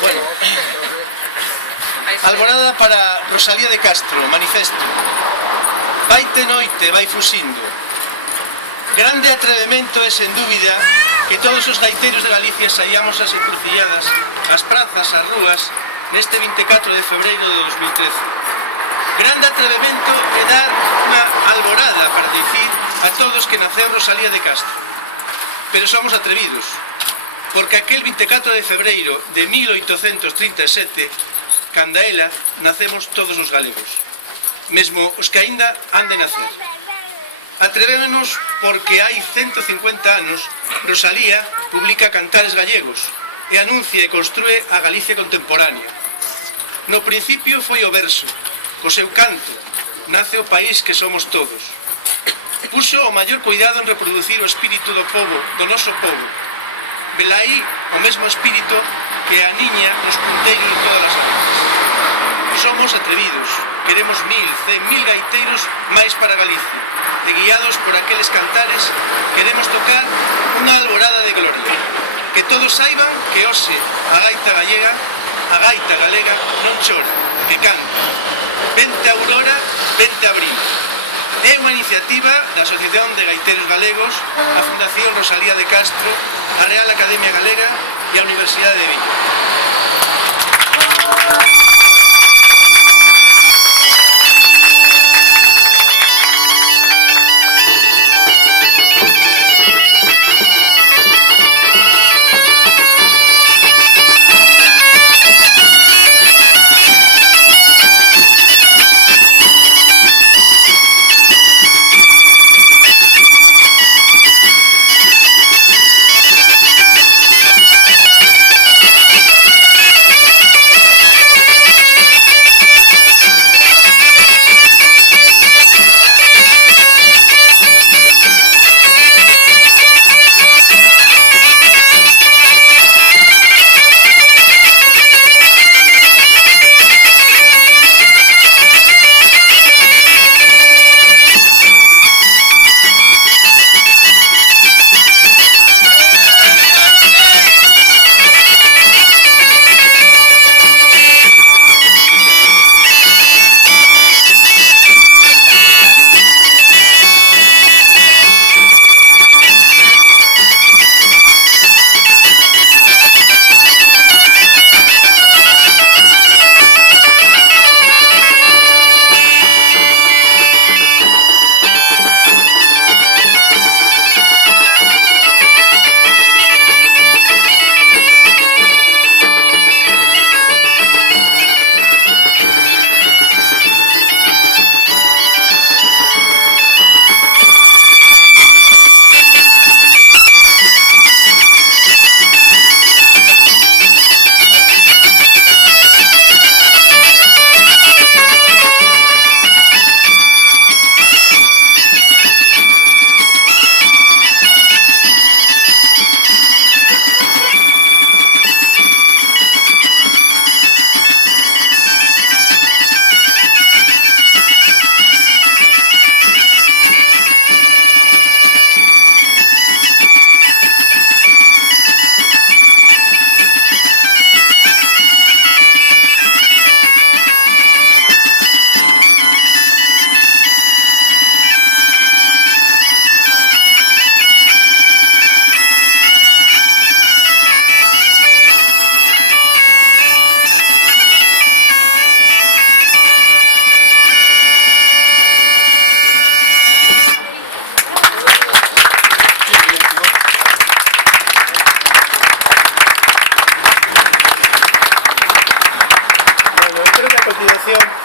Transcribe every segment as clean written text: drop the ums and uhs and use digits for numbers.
Bueno, alborada para Rosalía de Castro, manifesto. Vaite noite, vai fuxindo. Grande atrevemento é, sen dúbida, que todos os gaiteiros de Galicia saíamos ás encrucilladas, ás prazas, ás rúas, neste 24 de febreiro de 2013. Grande atrevemento é dar unha alborada para dicir a todos que naceu Rosalía de Castro. Pero somos atrevidos, porque aquel 24 de febreiro de 1837, canda ela, nacemos todos os galegos, mesmo os que aínda han de nacer. Atrevémonos porque hai 150 anos Rosalía publica Cantares Gallegos e anuncia e construe a Galicia contemporánea. No principio foi o verso, co seu canto, nace o país que somos todos. Puso o maior cuidado en reproducir o espírito do povo, do noso povo. Velaí o mesmo espírito que aniña nos punteiros de todas as aves. Somos atrevidos, queremos 1.000, 100.000 gaiteiros máis para Galicia, e guiados por aqueles cantares, queremos tocar unha alborada de gloria. Que todos saiban que hoxe a gaita galega non chora, que canta. Vente Aurora, vente Abril. É unha iniciativa da Asociación de Gaiteiros Galegos, a Fundación Rosalía de Castro, a Real Academia Galega e a Universidade de Vigo.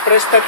Presta que